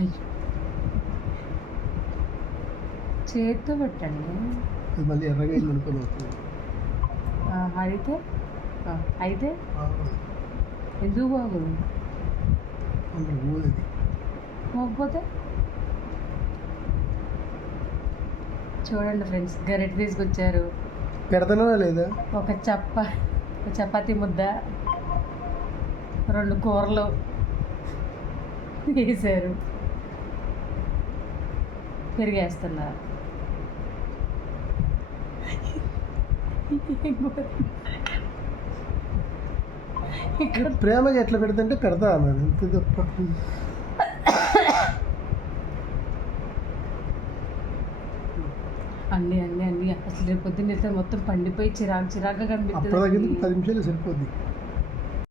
అయ్యో, చేత్తో పెట్టండి. అది మళ్ళీ ఎర్రగా అయింది అనుకుని వస్తుంది. అయితే అయితే ఎందుకు బాగోదు? అందులో ఊది పోకపోతే చూడండి ఫ్రెండ్స్, గరిటె తీసుకొచ్చారు, పెడతానా లేదా? ఒక చపాతీ ముద్ద, 2 కూరలు వేసారు, పెరిగేస్తున్నారు. ఇక్కడ ప్రేమగా ఎట్లా పెడతంటే పెడతా అన్నాను అంతే తప్ప. అన్నీ అసలు రేపు పొద్దున్న వెళ్తే మొత్తం పండిపోయి చిరాకుగా అప్పటిదాకా కనిపిస్తుంది. 10 నిమిషాలు సరిపోద్ది.